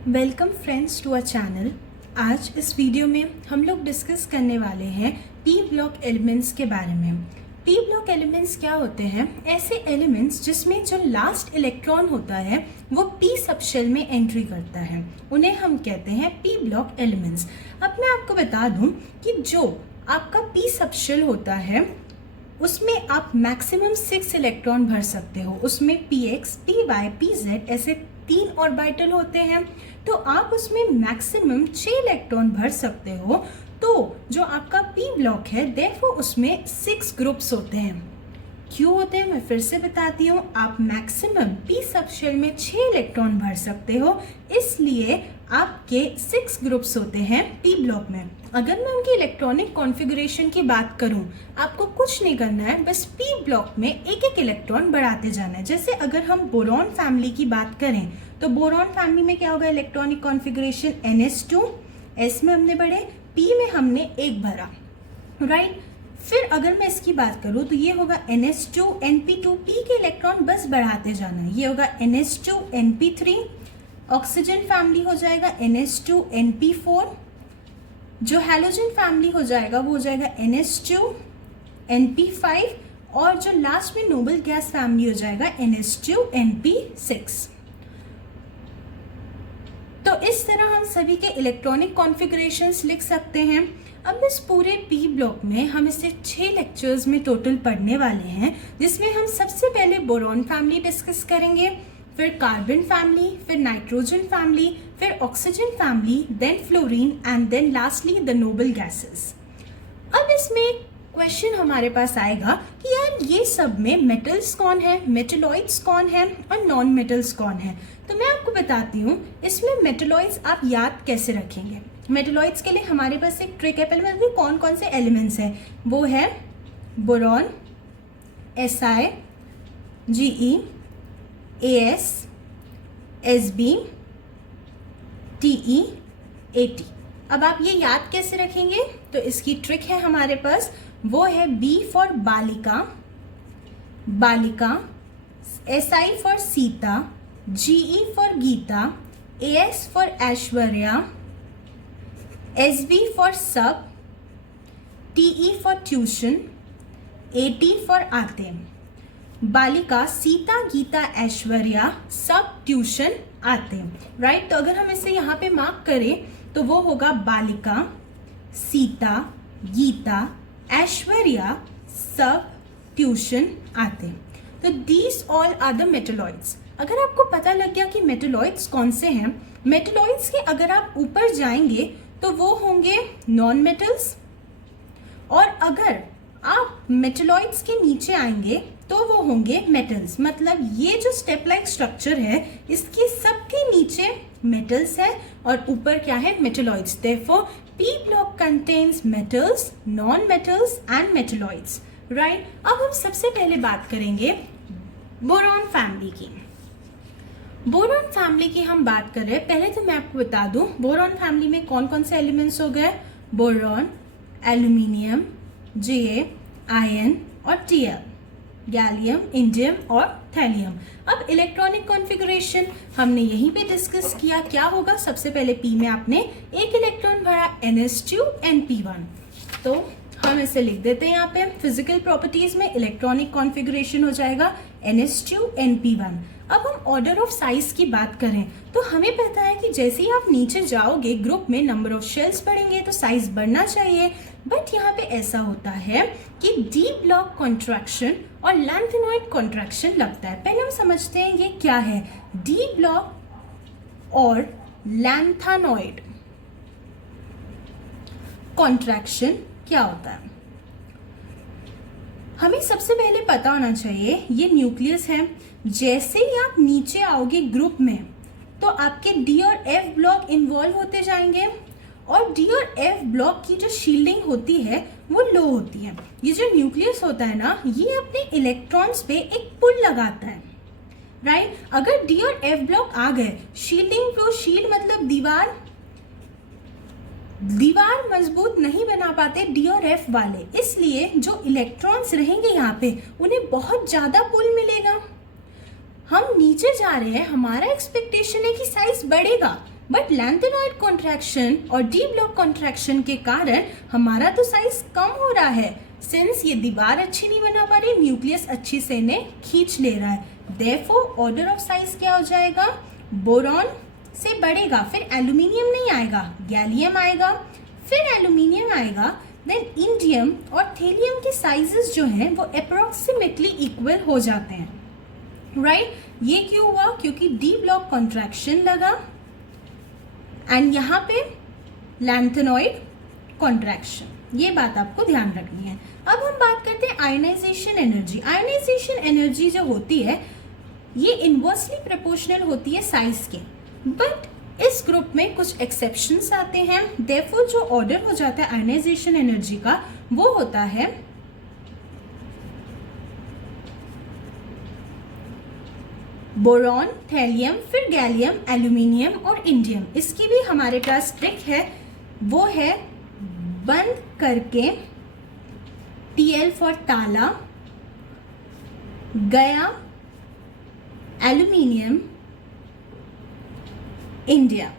Welcome friends to a channel. आज इस video में हम लोग डिस्कस करने वाले हैं पी ब्लॉक एलिमेंट्स के बारे में। पी ब्लॉक एलिमेंट्स क्या होते हैं? ऐसे एलिमेंट्स जिसमें जो लास्ट इलेक्ट्रॉन होता है वो पी सबशेल में एंट्री करता है, उन्हें हम कहते हैं पी ब्लॉक एलिमेंट्स। अब मैं आपको बता दूं कि जो आपका पी सबशेल होता है उसमें आप मैक्सिमम 6 इलेक्ट्रॉन भर सकते हो। उसमें px, py, pz ऐसे 3 ऑर्बिटल होते हैं, तो आप उसमें मैक्सिमम 6 इलेक्ट्रॉन भर सकते हो। तो जो आपका p ब्लॉक है देयरफॉर उसमें 6 ग्रुप्स होते हैं। क्यों होते हैं मैं फिर से बताती हूँ। आप मैक्सिमम p सबशेल में 6 इलेक्ट्रॉन भर सकते हो, इसलिए आपके 6 ग्रुप्स होते हैं p ब्लॉक में। अगर मैं उनकी इलेक्ट्रॉनिक कॉन्फ़िगरेशन की बात करूं, आपको कुछ नहीं करना है, बस p ब्लॉक में एक एक इलेक्ट्रॉन बढ़ाते जाना है। जैसे अगर हम बोरॉन फैमिली की बात करें तो बोरॉन फैमिली में क्या होगा? इलेक्ट्रॉनिक कॉन्फ़िगरेशन NS2, S में हमने बढ़े, P में हमने 1 भरा, राइट। फिर अगर मैं इसकी बात करूं तो ये होगा NS2 NP2, P के इलेक्ट्रॉन बस बढ़ाते जाना है। ये होगा NS2 NP3, ऑक्सीजन फैमिली हो जाएगा NS2 NP4, जो हैलोजन फैमिली हो जाएगा वो हो जाएगा NS2 NP5, और जो लास्ट में नोबल गैस फैमिली हो जाएगा NS2 NP6। तो इस तरह हम सभी के इलेक्ट्रॉनिक कॉन्फ़िगरेशंस लिख सकते हैं। अब इस पूरे पी ब्लॉक में हम इसे 6 लेक्चर्स में टोटल पढ़ने वाले हैं, जिसमें हम सबसे पहले बोरॉन फैमिली डिस्कस करेंगे, फिर कार्बन फैमिली, फिर नाइट्रोजन फैमिली, फिर oxygen family, then fluorine and then lastly the noble gases. अब इसमें क्वेश्चन हमारे पास आएगा कि यार ये सब में मेटल्स कौन है, मेटलॉइड्स कौन है और नॉन मेटल्स कौन है। तो मैं आपको बताती हूँ इसमें मेटलॉइड्स आप याद कैसे रखेंगे। मेटलॉइड्स के लिए हमारे पास एक ट्रिक है। पहले मैं बताती हूँ कौन कौन से एलिमेंट्स हैं। वो है boron, Si, Ge, As, Sb, Te, At। अब आप ये याद कैसे रखेंगे? तो इसकी ट्रिक है हमारे पास, वो है B फॉर बालिका, बालिका, Si for Sita, Ge for Geeta, As for Aishwarya, Sb for सब, Te for tuition, At for आते। बालिका, सीता, गीता, ऐश्वर्या, सब, ट्यूशन, आते, राइट। तो अगर हम इसे यहाँ पे मार्क करें तो वो होगा बालिका, सीता, गीता, ऐश्वर्या, सब, ट्यूशन, आते। तो these all are the metalloids. अगर आपको पता लग गया कि मेटलॉइड्स कौन से हैं, मेटलॉइड्स के अगर आप ऊपर जाएंगे तो वो होंगे नॉन मेटल्स, और अगर आप मेटलॉइड्स के नीचे आएंगे तो वो होंगे मेटल्स। मतलब ये जो स्टेप लाइक स्ट्रक्चर है इसके सबके नीचे मेटल्स है और ऊपर क्या है? Metalloids. Therefore P block contains metals, non metals and metalloids, right. अब हम सबसे पहले बात करेंगे बोरॉन फैमिली की। बोरॉन फैमिली की हम बात कर रहे हैं। पहले तो मैं आपको बता दूं बोरॉन फैमिली में कौन कौन से एलिमेंट्स हो गए? बोरॉन, एल्यूमिनियम, Ga, आयन और Tl, गैलियम, इंडियम और थैलियम। अब इलेक्ट्रॉनिक कॉन्फ़िगरेशन हमने यहीं पे डिस्कस किया। क्या होगा? सबसे पहले P में आपने एक इलेक्ट्रॉन भरा NS2 NP1, तो हम इसे लिख देते हैं यहाँ पे। फिजिकल प्रॉपर्टीज में इलेक्ट्रॉनिक कॉन्फ़िगरेशन हो जाएगा NS2 NP1। अब हम ऑर्डर ऑफ साइज की बात करें तो हमें पता है कि जैसे ही आप नीचे जाओगे ग्रुप में नंबर ऑफ शेल्स बढ़ेंगे तो साइज बढ़ना चाहिए। बट यहाँ पे ऐसा होता है कि डी ब्लॉक कॉन्ट्रैक्शन और लैंथेनॉइड कॉन्ट्रैक्शन लगता है। पहले हम समझते हैं ये क्या है। डी ब्लॉक और लैंथेनॉइड कॉन्ट्रैक्शन क्या होता है? हमें सबसे पहले पता होना चाहिए ये न्यूक्लियस है। जैसे ही आप नीचे आओगे ग्रुप में तो आपके डी और एफ ब्लॉक इन्वॉल्व होते जाएंगे, और डी और एफ ब्लॉक की जो शील्डिंग होती है वो लो होती है। ये जो न्यूक्लियस होता है ना, ये अपने इलेक्ट्रॉन्स पे एक पुल लगाता है, राइट। अगर डी और एफ ब्लॉक आ गए, शील्डिंग को, शील्ड मतलब दीवार, दीवार मजबूत नहीं बना पाते डी और एफ वाले, इसलिए जो इलेक्ट्रॉन्स रहेंगे यहाँ पे उन्हें बहुत ज्यादा पुल मिलेगा। हम नीचे जा रहे हैं, हमारा एक्सपेक्टेशन है कि साइज बढ़ेगा, बट लैंथेनॉइड कॉन्ट्रैक्शन और डी ब्लॉक कॉन्ट्रैक्शन के कारण हमारा तो साइज कम हो रहा है, सिंस ये दीवार अच्छी नहीं बना पा रही, न्यूक्लियस अच्छी से इन्हें खींच ले रहा है। देयरफॉर ऑर्डर ऑफ साइज क्या हो जाएगा, बोरॉन से बढ़ेगा, फिर एल्यूमिनियम नहीं आएगा, गैलियम आएगा, फिर एल्यूमिनियम आएगा, देन इंडियम और थेलियम के साइजेस जो हैं वो अप्रोक्सीमेटली इक्वल हो जाते हैं, राइट। ये क्यों हुआ, क्योंकि डी ब्लॉक कॉन्ट्रैक्शन लगा एंड यहाँ पे लैंथेनॉइड कॉन्ट्रैक्शन। ये बात आपको ध्यान रखनी है। अब हम बात करते हैं आयनाइजेशन एनर्जी। आयनाइजेशन एनर्जी जो होती है ये इनवर्सली प्रोपोर्शनल होती है साइज के, बट इस ग्रुप में कुछ एक्सेप्शंस आते हैं। देयरफॉर जो ऑर्डर हो जाता है आयनाइजेशन एनर्जी का वो होता है बोरॉन, थैलियम, फिर गैलियम, एल्यूमिनियम और इंडियम। इसकी भी हमारे पास ट्रिक है, वो है बंद करके TL फॉर ताला, गया, एल्यूमिनियम, इंडिया।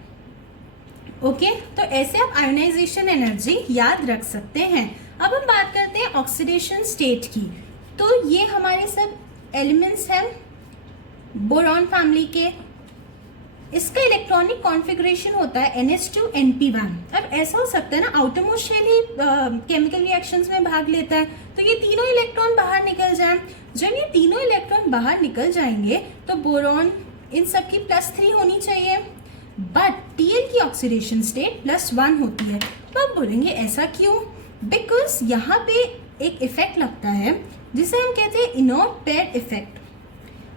ओके, तो ऐसे आप आयोनाइजेशन एनर्जी याद रख सकते हैं। अब हम बात करते हैं ऑक्सीडेशन स्टेट की। तो ये हमारे सब एलिमेंट्स हैं बोरॉन फैमिली के। इसका इलेक्ट्रॉनिक कॉन्फ़िगरेशन होता है NH2NP1। अब ऐसा हो सकता है ना, आउटरमोस्ट शेल ही केमिकल रिएक्शंस में भाग लेता है, तो ये तीनों इलेक्ट्रॉन बाहर निकल जाएं। जब ये तीनों इलेक्ट्रॉन बाहर निकल जाएंगे तो बोरॉन इन सब की +3 होनी चाहिए, बट TL की ऑक्सीडेशन स्टेट +1 होती है। तो आप बोलेंगे ऐसा क्यों? बिकॉज यहाँ पे एक इफेक्ट लगता है जिसे हम कहते हैं इनर्ट पेयर इफेक्ट।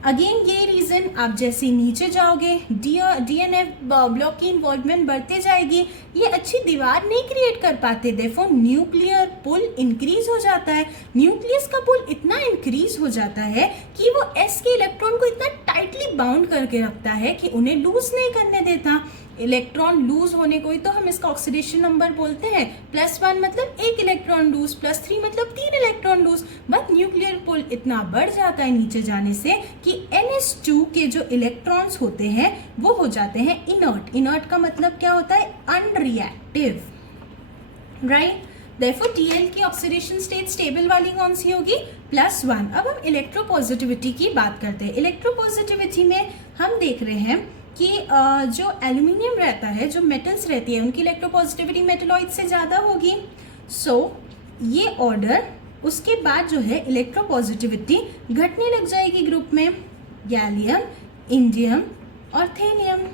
अगेन ये रीजन, आप जैसे नीचे जाओगे DNF ब्लॉक की इन्वॉल्वमेंट बढ़ते जाएगी, ये अच्छी दीवार नहीं क्रिएट कर पाते, देयरफॉर न्यूक्लियर पुल इंक्रीज हो जाता है। न्यूक्लियस का पुल इतना इंक्रीज हो जाता है कि वो S के इलेक्ट्रॉन को इतना टाइटली बाउंड करके रखता है कि उन्हें लूज नहीं करने देता। इलेक्ट्रॉन लूज होने को ही तो हम इसका ऑक्सीडेशन नंबर बोलते हैं। +1 मतलब 1 इलेक्ट्रॉन लूज, +3 मतलब 3 इलेक्ट्रॉन लूज। बट न्यूक्लियर पुल इतना बढ़ जाता है नीचे जाने से कि NH2 के जो इलेक्ट्रॉन्स होते हैं वो हो जाते हैं इनर्ट। इनर्ट का मतलब क्या होता है? Unreactive, right. देयरफॉर TL की ऑक्सीडेशन स्टेट स्टेबल वाली कौन सी होगी? +1। अब हम इलेक्ट्रोपॉजिटिविटी की बात करते हैं। इलेक्ट्रोपॉजिटिविटी में हम देख रहे हैं कि जो एल्यूमिनियम रहता है, जो मेटल्स रहती है, उनकी इलेक्ट्रोपॉजिटिविटी मेटलॉइड से ज़्यादा होगी। सो ये ऑर्डर, उसके बाद जो है इलेक्ट्रोपॉजिटिविटी घटने लग जाएगी ग्रुप में, गैलियम, इंडियम और थेलियम।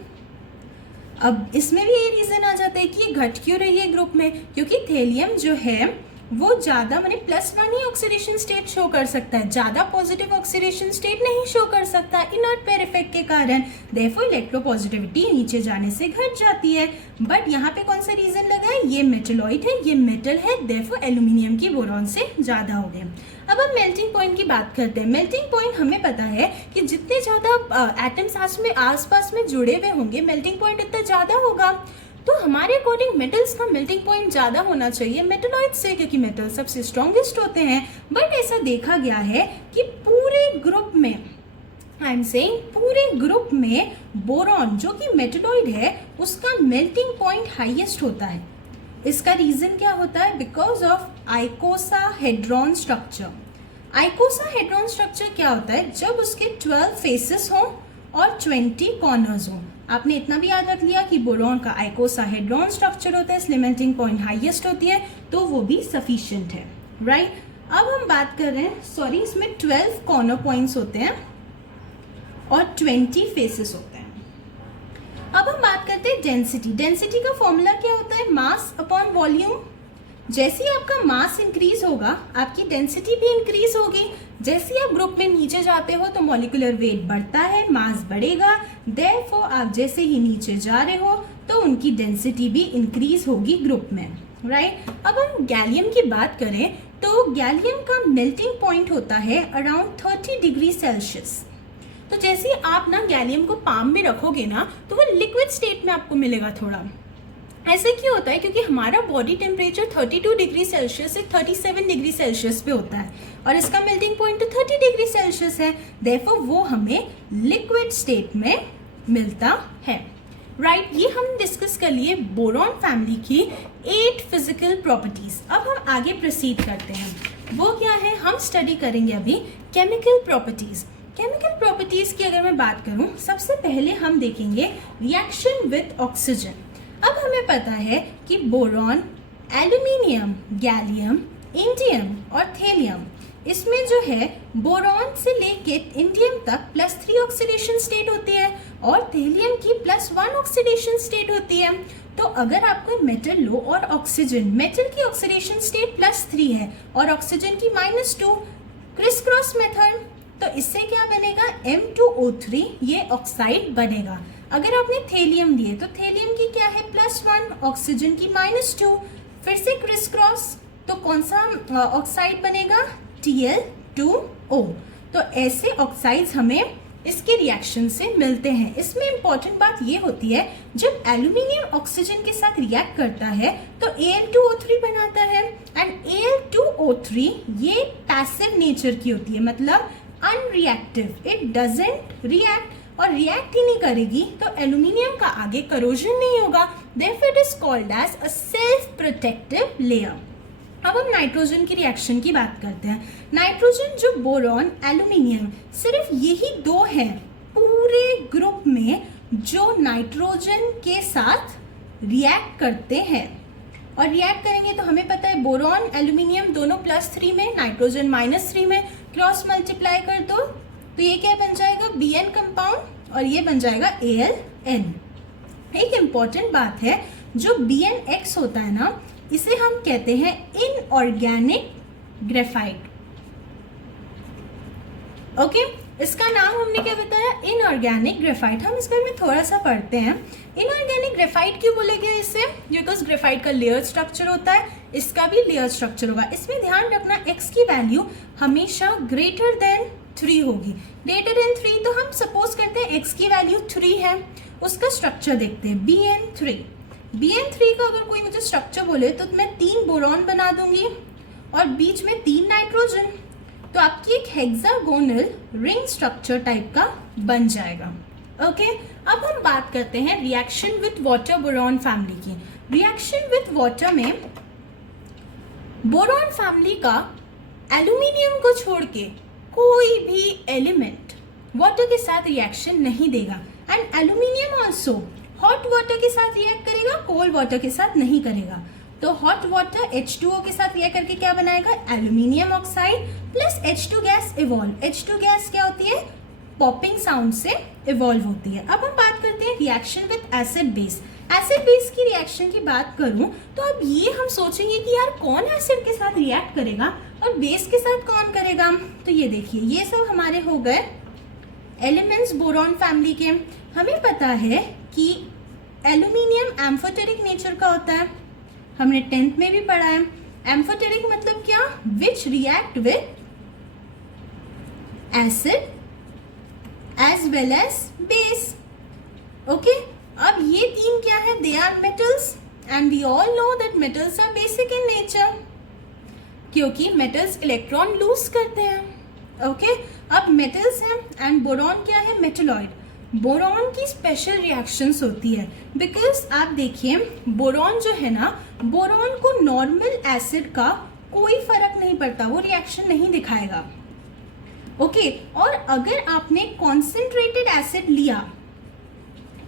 अब इसमें भी ये रीज़न आ जाता है कि ये घट क्यों रही है ग्रुप में, क्योंकि थेलियम जो है वो ज़्यादा माने +1 ही ऑक्सीडेशन स्टेट शो कर सकता है, ज़्यादा पॉजिटिव ऑक्सीडेशन स्टेट नहीं शो कर सकता इनर्ट पेयर इफेक्ट के कारण। देयरफॉर इलेक्ट्रोपॉजिटिविटी नीचे जाने से घट जाती है। बट यहाँ पे कौन सा रीजन लगा है? ये मेटलॉइड है, ये मेटल है, देयरफॉर एल्यूमिनियम की बोरॉन से ज़्यादा हो गए। अब हम मेल्टिंग पॉइंट की बात करते हैं। मेल्टिंग पॉइंट हमें पता है कि जितने ज़्यादा एटम्स आसपास में जुड़े हुए होंगे, मेल्टिंग पॉइंट इतना ज़्यादा होगा। तो हमारे अकॉर्डिंग मेटल्स का मेल्टिंग पॉइंट ज़्यादा होना चाहिए मेटलॉइड से, क्योंकि मेटल सबसे स्ट्रॉन्गेस्ट होते हैं। बट ऐसा देखा गया है कि पूरे ग्रुप में, आई एम सेइंग पूरे ग्रुप में बोरॉन जो कि मेटलॉइड है उसका मेल्टिंग पॉइंट हाईएस्ट होता है। इसका रीज़न क्या होता है? Because of icosahedron structure. Icosahedron structure क्या होता है? जब उसके 12 फेसेस हों और 20 कॉर्नर्स हों। आपने इतना भी याद रख लिया कि बोरॉन का आइकोसाहेड्रॉन स्ट्रक्चर होता है, इसलिए मेल्टिंग पॉइंट हाईएस्ट होती है, तो वो भी सफिशिएंट है, राइट। अब हम बात कर रहे हैं, सॉरी, इसमें 12 कॉर्नर पॉइंट्स होते हैं और 20 फेसेस होते हैं। अब हम बात करते हैं डेंसिटी। डेंसिटी का फॉर्मूला क्या होता है? Mass upon volume. जैसे ही आपका मास इंक्रीज होगा आपकी डेंसिटी भी इंक्रीज होगी। जैसे ही आप ग्रुप में नीचे जाते हो तो मॉलिक्यूलर वेट बढ़ता है, मास बढ़ेगा। देयरफॉर आप जैसे ही नीचे जा रहे हो तो उनकी डेंसिटी भी इंक्रीज होगी ग्रुप में, राइट। अब हम गैलियम की बात करें तो गैलियम का मेल्टिंग पॉइंट होता है अराउंड 30 डिग्री सेल्सियस। तो जैसे ही आप ना गैलियम को पाम में रखोगे ना तो वो लिक्विड स्टेट में आपको मिलेगा थोड़ा। ऐसे क्यों होता है? क्योंकि हमारा बॉडी टेम्परेचर 32 डिग्री सेल्सियस से 37 डिग्री सेल्सियस पे होता है और इसका मेल्टिंग पॉइंट तो 30 डिग्री सेल्सियस है। देयरफॉर वो हमें लिक्विड स्टेट में मिलता है, राइट, ये हम डिस्कस कर लिए बोरॉन फैमिली की 8 फिजिकल प्रॉपर्टीज। अब हम आगे प्रोसीड करते हैं। वो क्या है, हम स्टडी करेंगे अभी केमिकल प्रॉपर्टीज। केमिकल प्रॉपर्टीज की अगर मैं बात करूं, सबसे पहले हम देखेंगे रिएक्शन विद ऑक्सीजन। अब हमें पता है कि बोरॉन, एल्यूमिनियम, गैलियम, इंडियम और थेलियम, इसमें जो है बोरॉन से लेके इंडियम तक +3 ऑक्सीडेशन स्टेट होती है और थेलियम की +1 ऑक्सीडेशन स्टेट होती है। तो अगर आपको मेटल लो और ऑक्सीजन, मेटल की ऑक्सीडेशन स्टेट +3 है और ऑक्सीजन की -2, क्रिस क्रॉस मेथड, तो इससे क्या बनेगा, M2O3 ये ऑक्साइड बनेगा। अगर आपने थेलियम दिए तो थेलियम की क्या है +1, ऑक्सीजन की -2, फिर से क्रिस क्रॉस, तो कौन सा ऑक्साइड बनेगा, Tl2O। तो ऐसे ऑक्साइड्स हमें इसके रिएक्शन से मिलते हैं। इसमें इंपॉर्टेंट बात ये होती है, जब एल्यूमिनियम ऑक्सीजन के साथ रिएक्ट करता है तो Al2O3 बनाता है एंड Al2O3 ये पैसिव नेचर की होती है, मतलब अनरिएक्टिव, इट डजंट रिएक्ट, और रिएक्ट ही नहीं करेगी तो एल्यूमिनियम का आगे करोजन नहीं होगा, therefore it is called as a self protective layer. अब हम नाइट्रोजन की रिएक्शन की बात करते हैं। नाइट्रोजन, जो बोरॉन, एल्यूमिनियम, सिर्फ यही 2 हैं पूरे ग्रुप में जो नाइट्रोजन के साथ रिएक्ट करते हैं। और रिएक्ट करेंगे तो हमें पता है बोरॉन, एल्यूमिनियम दोनों +3 में, नाइट्रोजन -3 में, क्रॉस मल्टीप्लाई कर दो तो ये क्या बन जाएगा, Bn कंपाउंड, और ये बन जाएगा Aln। एक इंपॉर्टेंट बात है, जो BnX होता है ना, इसे हम कहते हैं इनऑर्गेनिक ग्रेफाइट। ओके, इसका नाम हमने क्या बताया, इनऑर्गेनिक ग्रेफाइट। हम इसके में थोड़ा सा पढ़ते हैं। इनऑर्गेनिक ग्रेफाइट क्यों बोले गया इसे, बिकॉज ग्रेफाइट का लेयर स्ट्रक्चर होता है, इसका भी लेयर स्ट्रक्चर होगा। इसमें ध्यान रखना, x की वैल्यू हमेशा ग्रेटर देन 3 होगी। ग्रेटर देन 3 तो हम सपोज करते हैं x की वैल्यू 3 है, उसका स्ट्रक्चर देखते हैं, Bn3। Bn3 का अगर कोई मुझे स्ट्रक्चर बोले तो मैं 3 बोरॉन बना दूंगी और बीच में 3 नाइट्रोजन, तो आपकी एक हेक्सागोनल रिंग स्ट्रक्चर टाइप का बन जाएगा। ओके, अब हम बात करते हैं reaction with water boron family की। रिएक्शन विद वाटर में बोरॉन फैमिली का एल्यूमिनियम को छोड़ के कोई भी एलिमेंट वाटर के साथ रिएक्शन नहीं देगा, and aluminium also hot water के साथ रिएक्ट करेगा, कोल्ड वाटर के साथ नहीं करेगा। तो हॉट वाटर H2O के साथ रिएक्ट करके क्या बनाएगा, aluminium oxide plus H2 gas evolve. H2 gas क्या होती है, पॉपिंग साउंड से इवॉल्व होती है। अब हम बात करते हैं reaction with acid base. Acid base की रिएक्शन की बात करूं तो अब ये हम सोचेंगे कि यार कौन एसिड के साथ रिएक्ट करेगा और बेस के साथ कौन करेगा। तो ये देखिए, ये सब हमारे हो गए एलिमेंट्स बोरॉन फैमिली के। हमें पता है कि एल्यूमिनियम एम्फोटेरिक नेचर का होता है, हमने 10th में भी पढ़ा है। एम्फोटेरिक मतलब क्या, which react with acid as well as base. Okay, अब ये 3 क्या है, they are metals and we all know that metals are basic in nature, क्योंकि मेटल्स इलेक्ट्रॉन लूज करते हैं। ओके, अब मेटल्स हैं एंड बोरॉन क्या है, मेटलॉइड। बोरॉन की स्पेशल रिएक्शंस होती है, बिकॉज आप देखिए बोरॉन जो है ना, बोरॉन को नॉर्मल एसिड का कोई फर्क नहीं पड़ता, वो रिएक्शन नहीं दिखाएगा। ओके, और अगर आपने कॉन्सेंट्रेटेड एसिड लिया,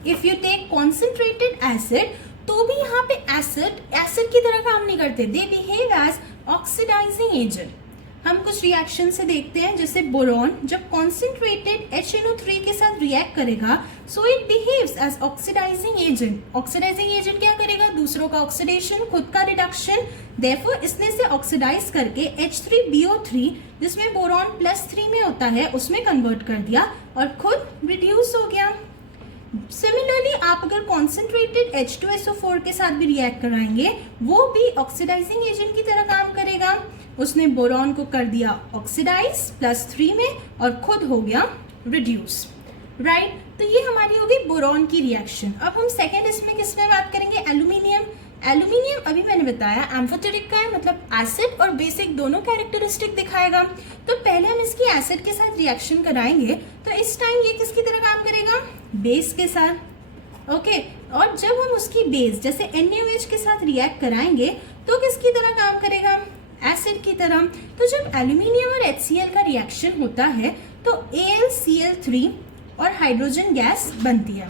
if you take concentrated acid, तो भी यहाँ पे एसिड की तरह काम नहीं करते, they behave as oxidising agent. हम कुछ रिएक्शन से देखते हैं, जैसे बोरॉन जब कॉन्सेंट्रेटेड HNO3 के साथ रिएक्ट करेगा, so it behaves as oxidising agent. Oxidising agent क्या करेगा, दूसरों का ऑक्सीडेशन, खुद का रिडक्शन। देयरफॉर इसने से ऑक्सीडाइज करके H3BO3, जिसमें बोरॉन +3 में होता है, उसमें कन्वर्ट कर दिया और खुद रिड्यूस हो गया। सिमिलरली आप अगर कॉन्सेंट्रेटेड H2SO4 के साथ भी रिएक्ट कराएंगे, वो भी ऑक्सीडाइजिंग एजेंट की तरह काम करेगा। उसने बोरॉन को कर दिया ऑक्सीडाइज +3 में और खुद हो गया रिड्यूस। राइट, तो ये हमारी होगी बोरॉन की रिएक्शन। अब हम सेकेंड इसमें किसमें बात करेंगे, एल्यूमिनियम। एल्यूमिनियम अभी मैंने बताया एम्फोटेरिक का है, मतलब एसिड और बेसिक दोनों कैरेक्टरिस्टिक दिखाएगा। तो पहले हम इसकी एसिड के साथ रिएक्शन कराएंगे, तो इस टाइम ये किसकी तरह काम करेगा, बेस के साथ। ओके और जब हम उसकी बेस जैसे NaOH के साथ रिएक्ट कराएंगे तो किसकी तरह काम करेगा, एसिड की तरह। तो जब एल्यूमिनियम और HCl का रिएक्शन होता है तो AlCl3 और हाइड्रोजन गैस बनती है।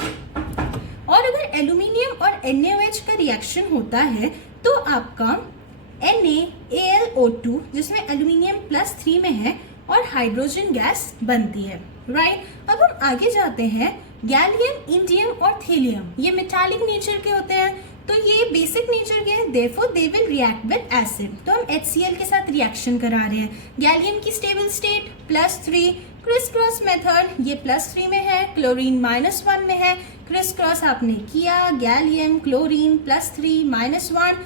और अगर एल्यूमिनियम और NaOH का रिएक्शन होता है तो आपका NaAlO2 जिसमें एल्यूमिनियम +3 में है और हाइड्रोजन गैस बनती है, राइट। अब हम आगे जाते हैं, गैलियम, इंडियम और थेलियम ये मेटालिक नेचर के होते हैं, तो ये बेसिक नेचर के हैं, therefore they will react with acid. तो हम HCl के साथ रिएक्शन करा रहे हैं। गैलियम की stable state +3, criss cross method, ये +3 में है, क्लोरीन -1 में है, क्रिस क्रॉस आपने किया, गैलियम क्लोरीन +3 -1,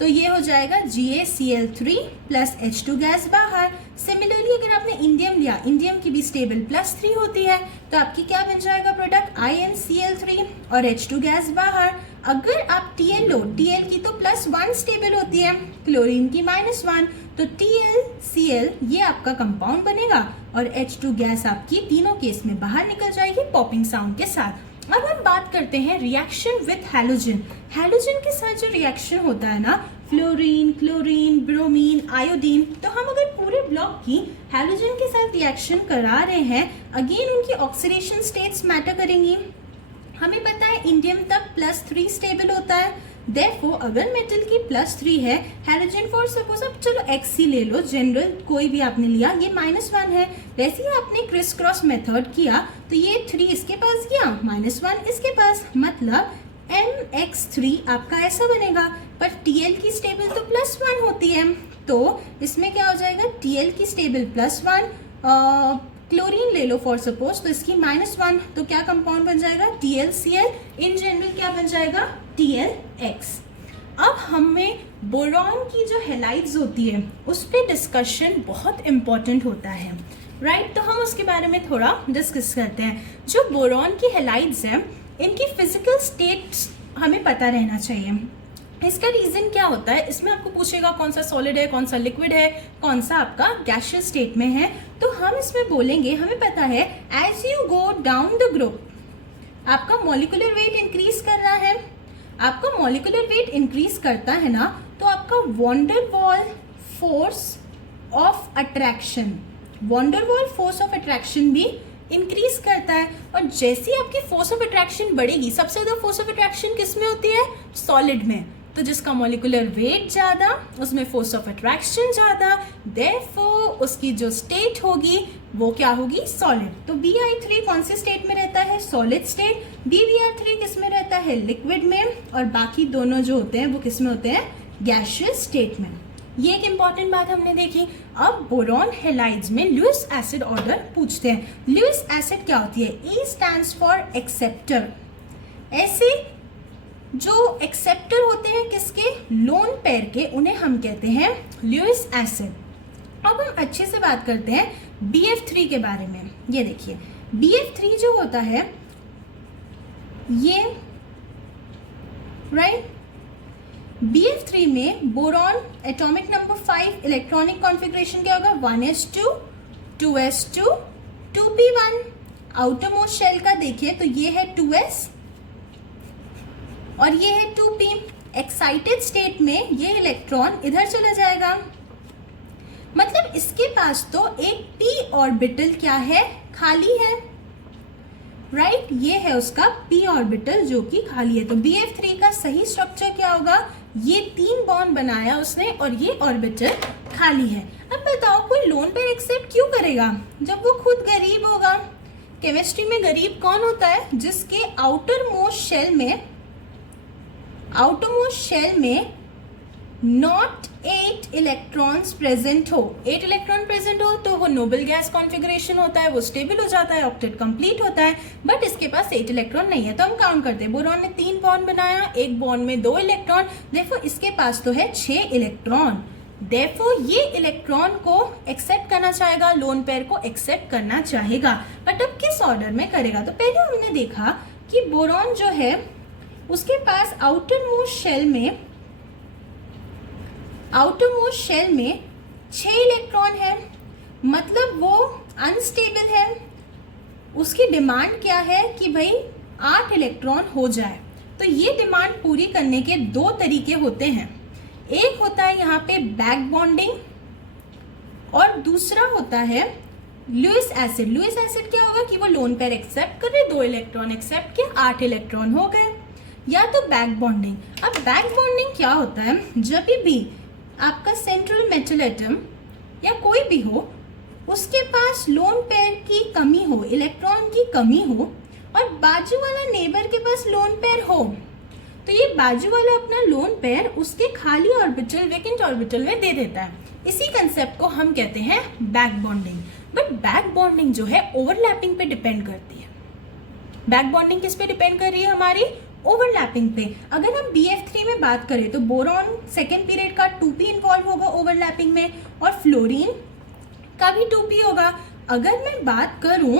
तो ये हो जाएगा GaCl3 प्लस H2 गैस बाहर। सिमिलरली अगर आपने इंडियम लिया, इंडियम की भी स्टेबल +3 होती है, तो आपकी क्या बन जाएगा प्रोडक्ट, InCl3 और H2 गैस बाहर। अगर आप Tl लो, Tl की तो +1 स्टेबल होती है, क्लोरीन की -1, तो TlCl ये आपका कंपाउंड बनेगा और H2 गैस आपकी तीनों केस में बाहर निकल जाएगी पॉपिंग साउंड के साथ। अब हम बात करते हैं रिएक्शन विथ हैलोजन। हैलोजन के साथ जो रिएक्शन होता है ना, फ्लोरीन, क्लोरीन, ब्रोमीन, आयोडीन, तो हम अगर पूरे ब्लॉक की हैलोजन के साथ रिएक्शन करा रहे हैं, अगेन उनकी ऑक्सीडेशन स्टेट्स मैटर करेंगी। हमें पता है इंडियम तक +3 स्टेबल होता है, देयरफॉर अगर मेटल की +3 है, हैलोजन फॉर सपोज अब चलो Xc ले लो, जनरल कोई भी आपने लिया, ये -1 है, वैसे ही आपने क्रिस क्रॉस मेथड किया तो ये 3 इसके पास गया, -1 इसके पास, मतलब MX3 आपका ऐसा बनेगा। पर Tl की स्टेबल तो +1 होती है, तो इसमें क्या हो जाएगा, Tl की स्टेबल +1, क्लोरीन ले लो फॉर सपोज, तो इसकी -1, तो क्या कंपाउंड बन जाएगा, TlCl, इन जनरल क्या बन जाएगा, TlX। अब हमें बोरॉन की जो हैलाइड्स होती है उस पर डिस्कशन बहुत इंपॉर्टेंट होता है, राइट। तो हम उसके बारे में थोड़ा डिस्कस करते हैं। जो बोरॉन की हैलाइड्स हैं इनकी फिजिकल स्टेट्स हमें पता रहना चाहिए। इसका रीजन क्या होता है, इसमें आपको पूछेगा कौन सा सॉलिड है, कौन सा लिक्विड है, कौन सा आपका गैसियस स्टेट में है, तो हम इसमें बोलेंगे हमें पता है as you go down the group आपका मॉलिक्यूलर वेट इंक्रीज कर रहा है। आपका मॉलिक्यूलर वेट इंक्रीज करता है ना, तो आपका van der Waals force of attraction, van der Waals force of attraction भी इंक्रीज करता है। और जैसे ही आपकी फोर्स ऑफ अट्रैक्शन बढ़ेगी, सबसे ज्यादा फोर्स ऑफ अट्रैक्शन किस में होती है, सॉलिड में, तो जिसका मॉलिक्यूलर वेट ज्यादा उसमें फोर्स ऑफ अट्रैक्शन ज्यादा, देयरफॉर उसकी जो स्टेट होगी वो क्या होगी, सॉलिड। तो Bi3 कौन सी स्टेट में रहता है, सॉलिड स्टेट, BBr3 किस में रहता है, लिक्विड में, और बाकी दोनों जो होते हैं वो किस में होते हैं, गैसियस स्टेट में। ये एक इंपॉर्टेंट बात हमने देखी। अब बोरॉन हैलाइड्स में लुईस एसिड ऑर्डर पूछते हैं। लुईस एसिड क्या होती है, E स्टैंड्स फॉर एक्सेप्टर। ऐसे जो एक्सेप्टर होते हैं किसके, लोन पेयर के, उन्हें हम कहते हैं लुईस एसिड। अब हम अच्छे से बात करते हैं BF3 के बारे में। ये देखिए BF3 जो होता है ये, राइट, BF3 में boron atomic number 5 electronic configuration क्या होगा, 1s2 2s2 2p1। Outer most shell का देखिए तो ये है 2s और ये है 2p। एक्साइटेड स्टेट में ये इलेक्ट्रॉन इधर चला जाएगा, मतलब इसके पास तो एक p ऑर्बिटल क्या है, खाली है, राइट, ये है उसका p ऑर्बिटल जो कि खाली है। तो BF3 का सही स्ट्रक्चर क्या होगा, ये 3 बॉन्ड बनाया उसने और ये ऑर्बिटल खाली है। अब बताओ कोई लोन पेयर एक्सेप्ट क्यों करेगा, जब वो खुद गरीब होगा। केमिस्ट्री में गरीब कौन होता है, जिसके आउटर मोस्ट शेल में नॉट 8 इलेक्ट्रॉन्स प्रेजेंट हो। 8 इलेक्ट्रॉन प्रेजेंट हो तो वो नोबल गैस कॉन्फ़िगरेशन होता है, वो स्टेबल हो जाता है, ऑक्टेट कंप्लीट होता है। बट इसके पास 8 इलेक्ट्रॉन नहीं है, तो हम काउंट करते हैं। बोरॉन ने 3 बॉन्ड बनाया, एक बॉन्ड में 2 इलेक्ट्रॉन, देयरफॉर इसके पास तो है 6 इलेक्ट्रॉन। देयरफॉर ये इलेक्ट्रॉन को एक्सेप्ट करना चाहेगा, लोन पेयर को एक्सेप्ट करना चाहेगा, बट अब किस ऑर्डर में करेगा। तो पहले हमने देखा कि बोरॉन जो है उसके पास आउटर मोस्ट शेल में 6 इलेक्ट्रॉन है, मतलब वो अनस्टेबल है। उसकी डिमांड क्या है कि भाई 8 इलेक्ट्रॉन हो जाए। तो ये डिमांड पूरी करने के 2 तरीके होते हैं। एक होता है यहाँ पे बैक बॉन्डिंग और दूसरा होता है लुईस एसिड। लुईस एसिड क्या होगा कि वो लोन पेयर एक्सेप्ट कर रहे, 2 इलेक्ट्रॉन एक्सेप्ट किया, 8 इलेक्ट्रॉन हो गए। या तो बैक बॉन्डिंग। अब बैक बॉन्डिंग क्या होता है, जब भी आपका सेंट्रल मेटल एटम या कोई भी हो उसके पास लोन पेयर की कमी हो, इलेक्ट्रॉन की कमी हो और बाजू वाला नेबर के पास लोन पेयर हो, तो ये बाजू वाला अपना लोन पेयर उसके खाली ऑर्बिटल, वेकेंट ऑर्बिटल में दे देता है। इसी कंसेप्ट को हम कहते हैं back bonding. But back bonding जो है ओवरलैपिंग पे डिपेंड करती है। बैक बॉन्डिंग किस पे डिपेंड कर रही है हमारी, ओवरलैपिंग पे। अगर हम BF3 में बात करें तो बोरॉन सेकेंड पीरियड का 2p इन्वॉल्व होगा ओवरलैपिंग में और फ्लोरीन का भी 2p होगा। अगर मैं बात करूं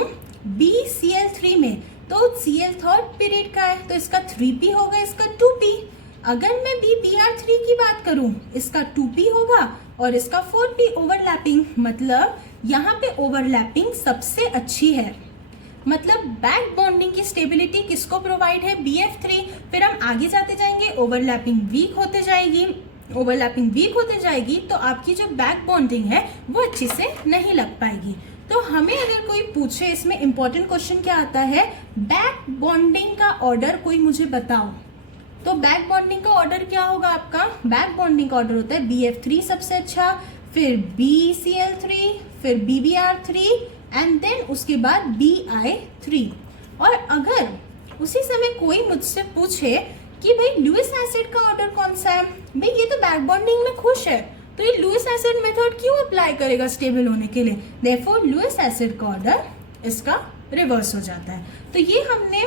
BCl3 में तो Cl थर्ड पीरियड का है तो इसका 3p होगा, इसका 2p। अगर मैं BBr3 की बात करूं इसका 2p होगा और इसका 4p ओवरलैपिंग। मतलब यहाँ पे ओवरलैपिंग सबसे अच्छी है। मतलब बैक बॉन्डिंग की स्टेबिलिटी किसको प्रोवाइड है, BF3। फिर हम आगे जाते जाएंगे, ओवरलैपिंग वीक होते जाएगी, ओवरलैपिंग वीक होते जाएगी तो आपकी जो बैक बॉन्डिंग है वो अच्छे से नहीं लग पाएगी। तो हमें अगर कोई पूछे इसमें इंपॉर्टेंट क्वेश्चन क्या आता है, बैक बॉन्डिंग का ऑर्डर कोई मुझे बताओ, तो बैक बॉन्डिंग का ऑर्डर क्या होगा आपका, बैक बॉन्डिंग का ऑर्डर होता है BF3 सबसे अच्छा, फिर BCl3, फिर BBr3 एंड देन उसके बाद BI3। और अगर उसी समय कोई मुझसे पूछे कि भाई लुईस एसिड का ऑर्डर कौन सा है, भाई ये तो बैक बॉन्डिंग में खुश है तो ये लुईस एसिड मेथड क्यों अप्लाई करेगा स्टेबल होने के लिए, देयरफॉर लुईस एसिड का ऑर्डर इसका रिवर्स हो जाता है। तो ये हमने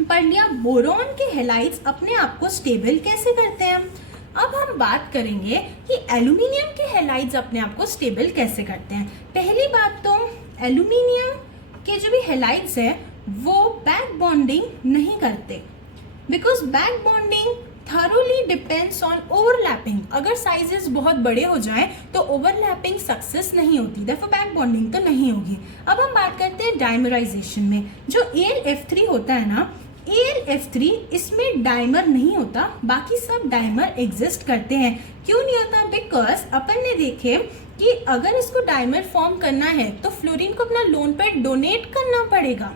पढ़ लिया बोरॉन के हैलाइड्स अपने आप को स्टेबल कैसे करते हैं। अब हम बात करेंगे कि एल्यूमिनियम के हैलाइड्स अपने आप को स्टेबल कैसे करते हैं। पहली बात तो एल्यूमिनियम के जो भी हैलाइड्स है वो बैक बॉन्डिंग नहीं करते, because back bonding thoroughly depends on overlapping. अगर साइजेस बहुत बड़े हो जाएं तो ओवरलैपिंग सक्सेस नहीं होती, देयरफॉर बैक बॉन्डिंग तो नहीं होगी। अब हम बात करते हैं डाइमराइजेशन में। जो AlF3 होता है ना, AlF3 इसमें डाइमर नहीं होता, बाकी सब डाइमर एग्जिस्ट करते हैं। क्यों नहीं होता, बिकॉज अपन ने देखे कि अगर इसको डाइमर फॉर्म करना है तो फ्लोरीन को अपना लोन पेयर डोनेट करना पड़ेगा,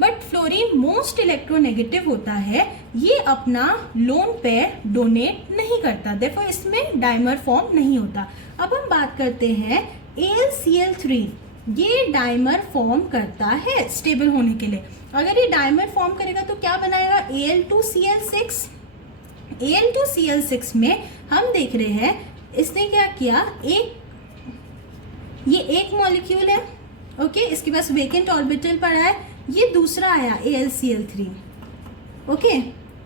बट फ्लोरीन मोस्ट इलेक्ट्रोनेगेटिव होता है, ये अपना लोन पेयर डोनेट नहीं करता, देखो इसमें डाइमर फॉर्म नहीं होता। अब हम बात करते हैं AlCl3, ये डाइमर फॉर्म करता है स्टेबल होने के लिए। अगर ये डाइमर फॉर्म करेगा तो क्या बनाएगा, Al2Cl6। Al2Cl6 में हम देख रहे हैं इसने क्या किया, ये एक मॉलिक्यूल है, ओके, इसके पास वेकेंट ऑर्बिटल पड़ा है, ये दूसरा आया AlCl3, ओके,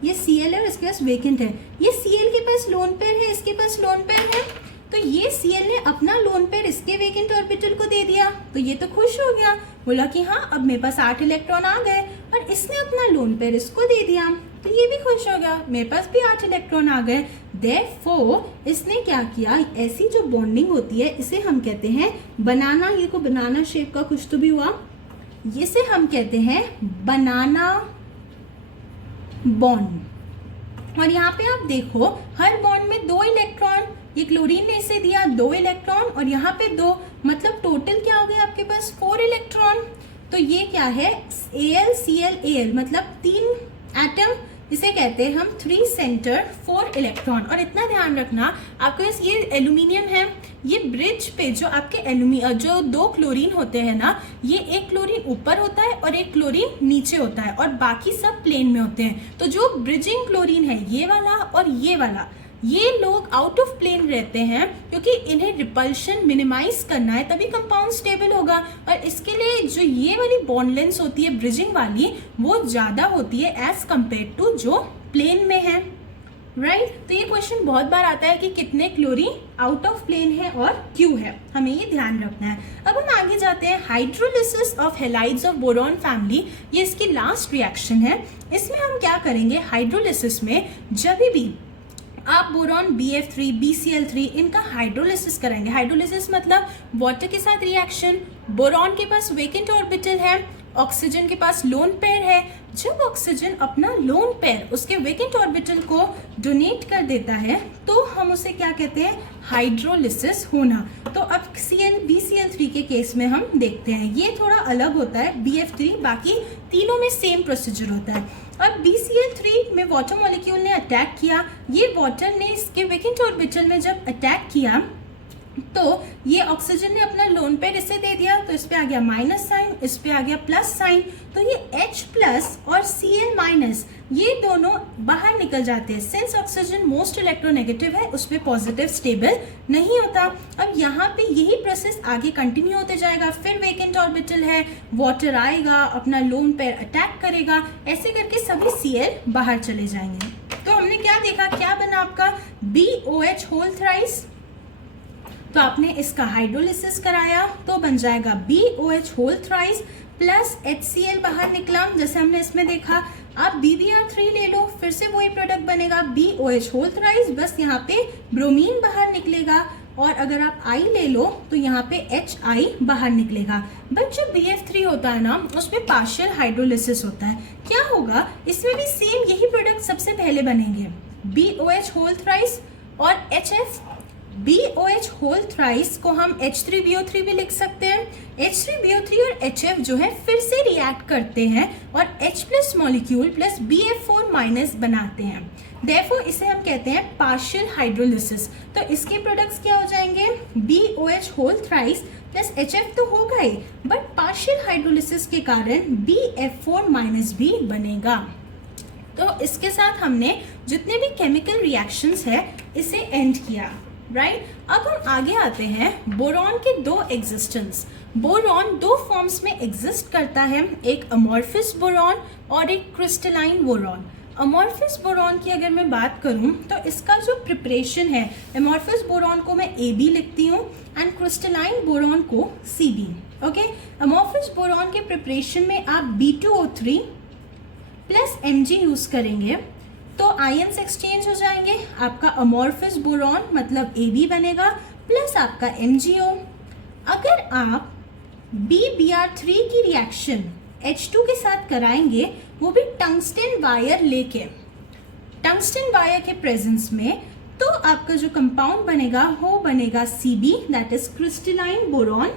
ये Cl है और इसके पास वेकेंट है, ये Cl के पास लोन पेयर है, इसके पास लोन पेयर है, तो ये Cl ने अपना लोन पेयर इसके वेकेंट ऑर्बिटल को दे दिया, तो ये तो खुश हो गया, बोला कि हाँ अब मेरे पास 8 इलेक्ट्रॉन आ गए, और इसने अपना लोन पेयर इसको दे दिया, तो ये भी खुश हो गया, मेरे पास भी 8 इलेक्ट्रॉन आ गए। देयरफॉर इसने क्या किया, ऐसी जो बॉन्डिंग होती है इसे हम कहते हैं बनाना, ये को बनाना शेप का कुछ तो भी हुआ, इसे हम कहते हैं बनाना बॉन्ड। और यहाँ पे आप देखो हर बॉन्ड में 2 इलेक्ट्रॉन, ये क्लोरीन ने इसे दिया 2 इलेक्ट्रॉन और यहाँ पे 2, मतलब टोटल क्या हो गया आपके पास 4 इलेक्ट्रॉन। तो ये क्या है, AlClAl, मतलब 3 एटम, इसे कहते हैं हम 3 सेंटर 4 इलेक्ट्रॉन। और इतना ध्यान रखना आपके पास ये एल्यूमिनियम है, ये ब्रिज पे जो आपके जो 2 क्लोरीन होते हैं ना, ये एक क्लोरीन ऊपर होता है और एक क्लोरीन नीचे होता है और बाकी सब प्लेन में होते हैं। तो जो ब्रिजिंग क्लोरीन है ये वाला और ये वाला, ये लोग आउट ऑफ प्लेन रहते हैं क्योंकि इन्हें रिपल्शन मिनिमाइज करना है, तभी कंपाउंड स्टेबल होगा। और इसके लिए जो ये वाली बॉन्ड लेंथ होती है ब्रिजिंग वाली, वो ज्यादा होती है एज कंपेयर टू जो प्लेन में है, राइट। तो ये क्वेश्चन बहुत बार आता है कि कितने क्लोरीन आउट ऑफ प्लेन है और क्यों है, हमें ये ध्यान रखना है। अब हम आगे जाते हैं, hydrolysis of halides of boron family, ये इसकी लास्ट रिएक्शन है। इसमें हम क्या करेंगे, हाइड्रोलिसिस में जब भी आप बोरॉन BF3, BCl3 इनका हाइड्रोलिसिस करेंगे, हाइड्रोलिसिस मतलब वाटर के साथ रिएक्शन, बोरॉन के पास वेकेंट ऑर्बिटल है, ऑक्सीजन के पास लोन पेयर है। जब ऑक्सीजन अपना लोन पेयर उसके वेकेंट ऑर्बिटल को डोनेट कर देता है तो हम उसे क्या कहते हैं, हाइड्रोलिसिस होना। तो अब BCl3 के केस में हम देखते हैं, ये थोड़ा अलग होता है BF3, बाकी तीनों में सेम प्रोसीजर होता है। अब BCl3 में वाटर मॉलिक्यूल ने अटैक किया, ये वाटर ने इसके वेकेंट ऑर्बिटल में जब अटैक किया तो ये ऑक्सीजन ने अपना लोन पेयर इसे दे दिया, तो इस पे आ गया माइनस साइन, इस पे आ गया प्लस साइन, तो ये H प्लस और Cl माइनस ये दोनों बाहर निकल जाते हैं। सिंस ऑक्सीजन मोस्ट इलेक्ट्रोनेगेटिव है उस पे पॉजिटिव स्टेबल नहीं होता। अब यहाँ पे यही प्रोसेस आगे कंटिन्यू होते जाएगा, फिर वेकेंट ऑर्बिटल है, वाटर आएगा, अपना लोन पेयर अटैक करेगा, ऐसे करके सभी Cl बाहर चले जाएंगे। तो हमने क्या देखा, क्या बना आपका BOH होल थ्राइस, तो आपने इसका हाइड्रोलिसिस कराया तो बन जाएगा BOH whole thrice plus HCl बाहर निकला, जैसे हमने इसमें देखा। आप BBr3 ले लो, फिर से वही प्रोडक्ट बनेगा BOH होल थ्राइस, बस यहाँ पे ब्रोमीन बाहर निकलेगा, और अगर आप I ले लो तो यहाँ पे HI बाहर निकलेगा। बट जो BF3 होता है ना उसमें पार्शियल हाइड्रोलिसिस होता है। क्या होगा, इसमें भी सेम यही प्रोडक्ट सबसे पहले बनेंगे, BOH होल थ्राइस और HF। BOH होल थ्राइस को हम H3BO3 भी लिख सकते हैं। H3BO3 और HF जो है फिर से रिएक्ट करते हैं और H plus molecule plus BF4 minus बनाते हैं, देयरफॉर इसे हम कहते हैं पार्शियल हाइड्रोलिसिस। तो इसके प्रोडक्ट्स क्या हो जाएंगे, BOH whole thrice plus HF तो होगा ही, बट पार्शियल हाइड्रोलिसिस के कारण BF4 माइनस भी बनेगा। तो इसके साथ हमने जितने भी केमिकल रिएक्शंस है इसे एंड किया, राइट। अब हम आगे आते हैं बोरॉन के दो एग्जिस्टेंस। बोरॉन दो फॉर्म्स में एग्जिस्ट करता है, एक अमॉर्फिस बोरॉन और एक क्रिस्टलाइन बोरॉन। अमॉर्फिस बोरॉन की अगर मैं बात करूं तो इसका जो प्रिपरेशन है, अमॉर्फिस बोरॉन को मैं AB लिखती हूँ एंड क्रिस्टलाइन बोरॉन को CB। ओके, अमॉर्फिस बोरॉन के प्रिपरेशन में आप B2O3 प्लस Mg यूज करेंगे तो आयंस एक्सचेंज हो जाएंगे, आपका अमॉर्फिस बोरॉन मतलब AB बनेगा प्लस आपका MgO। अगर आप BBr3 की रिएक्शन H2 के साथ कराएंगे, वो भी टंगस्टन वायर लेके, टंगस्टन वायर के प्रेजेंस में, तो आपका जो कंपाउंड बनेगा वो बनेगा CB, that is crystalline boron,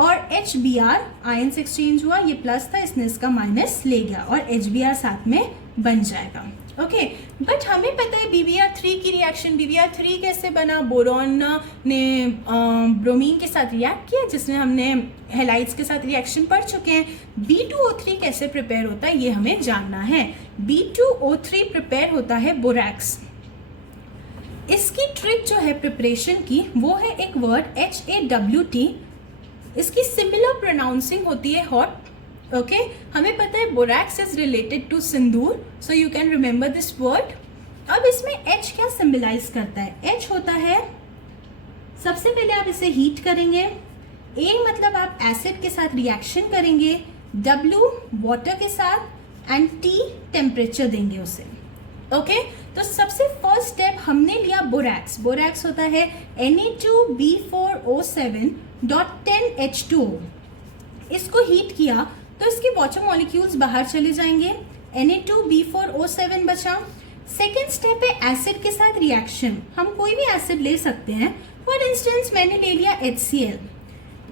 और HBr आयंस एक्सचेंज हुआ, ये प्लस था इसने इसका माइनस ले गया और HBr साथ में बन जाएगा। ओके, बट हमें पता है BBr3 की रिएक्शन, BBr3 कैसे बना, बोरॉन ने ब्रोमीन के साथ रिएक्ट किया जिसमें हमने हेलाइड्स के साथ रिएक्शन पढ़ चुके हैं। B2O3 कैसे प्रिपेयर होता है ये हमें जानना है। B2O3 प्रिपेयर होता है बोरैक्स। इसकी ट्रिक जो है प्रिपरेशन की वो है एक वर्ड HAWT, इसकी सिमिलर प्रोनाउंसिंग होती है हॉट। ओके, हमें पता है borax is related to sindoor, so you can remember this word. अब इसमें H क्या सिंबलाइज करता है, H होता है, सबसे पहले आप इसे हीट करेंगे, A मतलब आप एसिड के साथ रिएक्शन करेंगे, W वाटर के साथ एंड T टेम्परेचर देंगे उसे। ओके, तो सबसे फर्स्ट स्टेप हमने लिया बोरैक्स। बोरैक्स होता है Na2B4O7.10H2O। इसको हीट किया तो इसके वाटर मॉलिक्यूल्स बाहर चले जाएंगे, Na2B4O7 बचा। सेकेंड स्टेप है एसिड के साथ रिएक्शन, हम कोई भी एसिड ले सकते हैं, फॉर इंस्टेंस मैंने ले लिया HCl,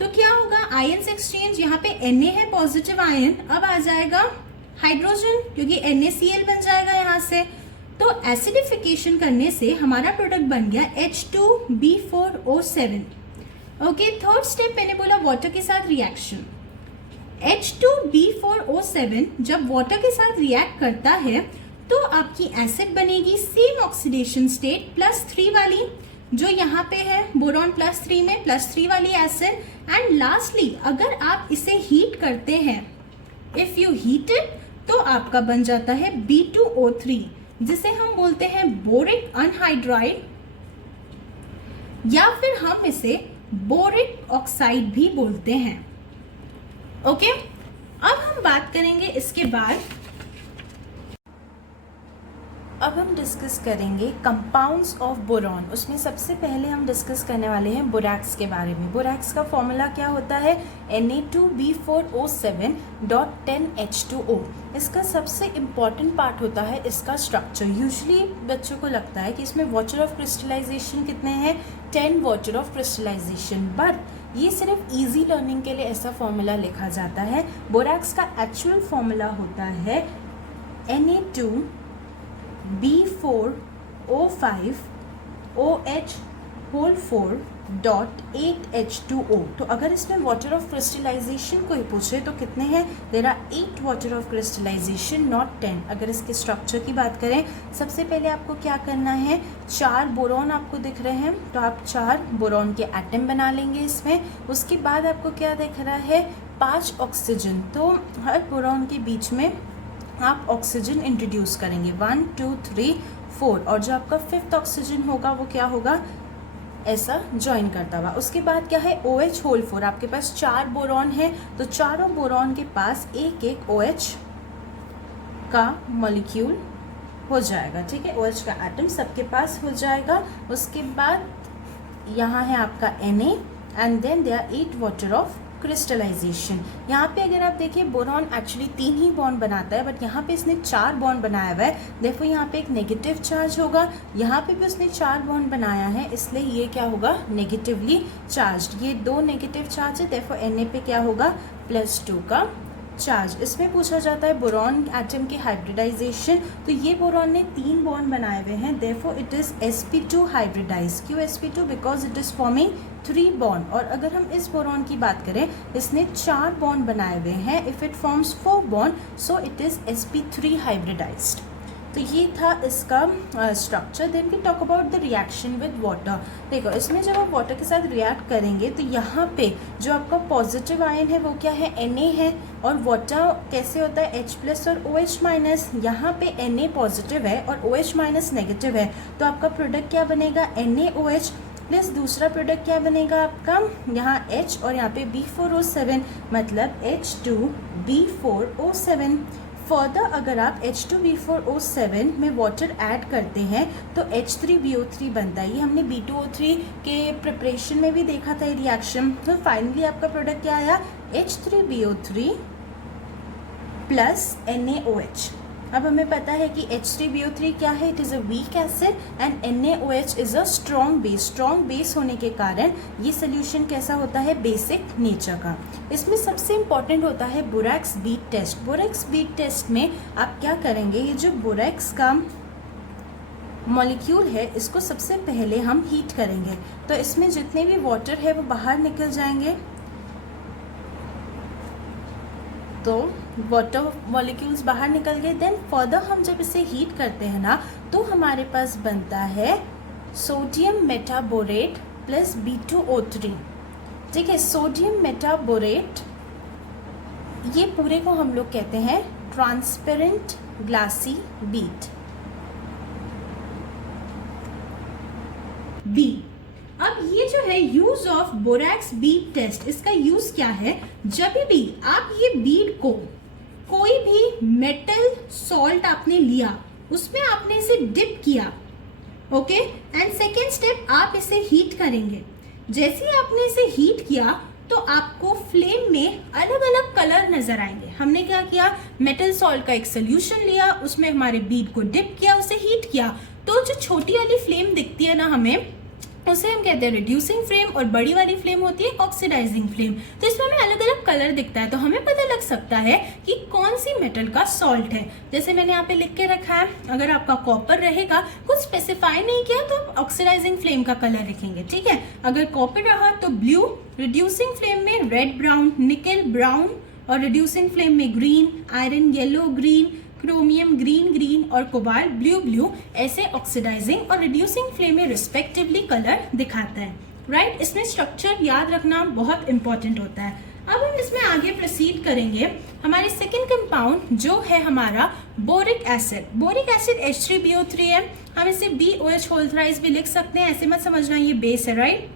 तो क्या होगा, आयंस एक्सचेंज, यहाँ पे Na है पॉजिटिव आयन, अब आ जाएगा हाइड्रोजन क्योंकि NaCl बन जाएगा यहाँ से। तो एसिडिफिकेशन करने से हमारा प्रोडक्ट बन गया H2B4O7। ओके, थर्ड स्टेप मैंने बोला वाटर के साथ रिएक्शन। H2B4O7 जब वाटर के साथ रिएक्ट करता है तो आपकी एसिड बनेगी सेम ऑक्सीडेशन स्टेट +3 वाली, जो यहाँ पे है बोरॉन +3 में +3 वाली एसिड। एंड लास्टली अगर आप इसे हीट करते हैं, इफ यू हीट इट, तो आपका बन जाता है B2O3, जिसे हम बोलते हैं बोरिक अनहाइड्राइड, या फिर हम इसे बोरिक ऑक्साइड भी बोलते हैं। ओके, अब हम बात करेंगे इसके बाद अब हम डिस्कस करेंगे कंपाउंड्स ऑफ बोरॉन। उसमें सबसे पहले हम डिस्कस करने वाले हैं बोरैक्स के बारे में। बोरैक्स का फॉर्मूला क्या होता है? Na2B4O7.10H2O। इसका सबसे इम्पॉर्टेंट पार्ट होता है इसका स्ट्रक्चर। यूजुअली बच्चों को लगता है कि इसमें वाटर ऑफ क्रिस्टलाइजेशन कितने हैं? 10 वाटर ऑफ क्रिस्टलाइजेशन, बट ये सिर्फ इजी लर्निंग के लिए ऐसा फॉर्मूला लिखा जाता है। बोरैक्स का एक्चुअल फॉर्मूला होता है Na2B4O5OH4.8H2O। तो अगर इसमें वाटर ऑफ क्रिस्टलाइजेशन कोई पूछे तो कितने हैं? There are 8 water of crystallisation, not 10। अगर इसके स्ट्रक्चर की बात करें, सबसे पहले आपको क्या करना है? 4 बोरॉन आपको दिख रहे हैं, तो आप 4 बोरॉन के एटम बना लेंगे इसमें। उसके बाद आपको क्या दिख रहा है? 5 ऑक्सीजन। तो हर बोरॉन के बीच में आप ऑक्सीजन इंट्रोड्यूस करेंगे, 1 2 3 4, और जो आपका 5th ऑक्सीजन होगा वो क्या होगा? ऐसा ज्वाइन करता हुआ। उसके बाद क्या है? OH4। आपके पास 4 बोरॉन है, तो चारों बोरॉन के पास एक एक OH का मॉलिक्यूल हो जाएगा, ठीक है? OH का एटम सबके पास हो जाएगा। उसके बाद यहाँ है आपका Na and then there are 8 water of crystallisation. यहाँ पे अगर आप देखिए बोरॉन एक्चुअली 3 ही बॉन्ड बनाता है, बट यहाँ पे इसने 4 बॉन्ड बनाया हुआ है, देखो यहाँ पे एक नेगेटिव चार्ज होगा। यहाँ पे भी उसने 4 बॉन्ड बनाया है, इसलिए ये क्या होगा? Negatively charged. ये 2 नेगेटिव चार्ज है, देखो Na पे क्या होगा? +2 का चार्ज। इसमें पूछा जाता है बोरॉन एटम की हाइब्रिडाइजेशन। तो ये बोरॉन ने 3 बॉन्ड बनाए हुए हैं, therefore it is sp2 hybridise. क्यों sp2? Because it is forming 3 bond. और अगर हम इस बोरॉन की बात करें, इसने 4 बॉन्ड बनाए हुए हैं। If it forms 4 bond, so it is sp3 hybridised. तो ये था इसका structure. Then we talk about the reaction with water. देखो इसमें जब आप वाटर के साथ रिएक्ट करेंगे तो यहाँ पे जो आपका पॉजिटिव आयन है वो क्या है? Na है। और वाटर कैसे होता है? H+ और OH-। यहाँ पे Na पॉजिटिव है और OH- नेगेटिव है, तो आपका प्रोडक्ट क्या बनेगा? NaOH प्लस दूसरा प्रोडक्ट क्या बनेगा आपका? यहाँ H और यहाँ पे B4O7, मतलब H2B4O7। फर्दर अगर आप H2B4O7 में वाटर ऐड करते हैं तो H3BO3 बनता है। ये हमने B2O3 के प्रिपरेशन में भी देखा था ये रिएक्शन। तो फाइनली आपका प्रोडक्ट क्या आया? H3BO3 plus NaOH। अब हमें पता है कि H3BO3 क्या है? It is a weak acid and NaOH is a strong base. Strong base होने के कारण ये सोल्यूशन कैसा होता है? बेसिक नेचर का। इसमें सबसे इम्पॉर्टेंट होता है borax bead test. Borax bead test में आप क्या करेंगे? ये जो बोरैक्स का मॉलिक्यूल है इसको सबसे पहले हम हीट करेंगे, तो इसमें जितने भी वाटर है वो बाहर निकल जाएंगे। तो वाटर मॉलिक्यूल्स बाहर निकल गए। देन फर्दर हम जब इसे हीट करते हैं ना, तो हमारे पास बनता है सोडियम मेटाबोरेट प्लस B2O3, ठीक है? सोडियम मेटाबोरेट, ये पूरे को हम लोग कहते हैं ट्रांसपेरेंट ग्लासी बीट, B। अब ये जो है use of borax bead test, इसका यूज क्या है? जब भी आप ये बीट को कोई भी मेटल सॉल्ट आपने लिया, उसमें आपने इसे डिप किया, ओके, एंड सेकेंड स्टेप आप इसे हीट करेंगे। जैसे ही आपने इसे हीट किया तो आपको फ्लेम में अलग अलग कलर नजर आएंगे। हमने क्या किया? मेटल सॉल्ट का एक सोल्यूशन लिया, उसमें हमारे बीट को डिप किया, उसे हीट किया, तो जो छोटी वाली फ्लेम दिखती है ना हमें, उसे हम कहते हैं रिड्यूसिंग फ्लेम, और बड़ी वाली फ्लेम होती है ऑक्सीडाइजिंग फ्लेम। तो इसमें हमें अलग अलग कलर दिखता है, तो हमें पता लग सकता है कि कौन सी मेटल का सॉल्ट है। जैसे मैंने यहाँ पे लिख के रखा है, अगर आपका कॉपर रहेगा, कुछ स्पेसिफाई नहीं किया, तो ऑक्सीडाइजिंग फ्लेम का कलर लिखेंगे, ठीक है? अगर कॉपर रहा तो ब्लू, रिड्यूसिंग फ्लेम में रेड ब्राउन, निकल ब्राउन, और रिड्यूसिंग फ्लेम में green, iron yellow green, chromium green green, और कोबाल्ट ब्लू ब्लू, ऐसे ऑक्सीडाइजिंग और रिड्यूसिंग फ्लेम में रिस्पेक्टिवली कलर दिखाता है, राइट? इसमें स्ट्रक्चर याद रखना बहुत इंपॉर्टेंट होता है। अब हम इसमें आगे प्रोसीड करेंगे। हमारे सेकेंड कंपाउंड जो है हमारा boric acid. Boric acid H3BO3 है, हम इसे BOH होल थ्राइस भी लिख सकते हैं, ऐसे मत समझना ये बेस है, राइट?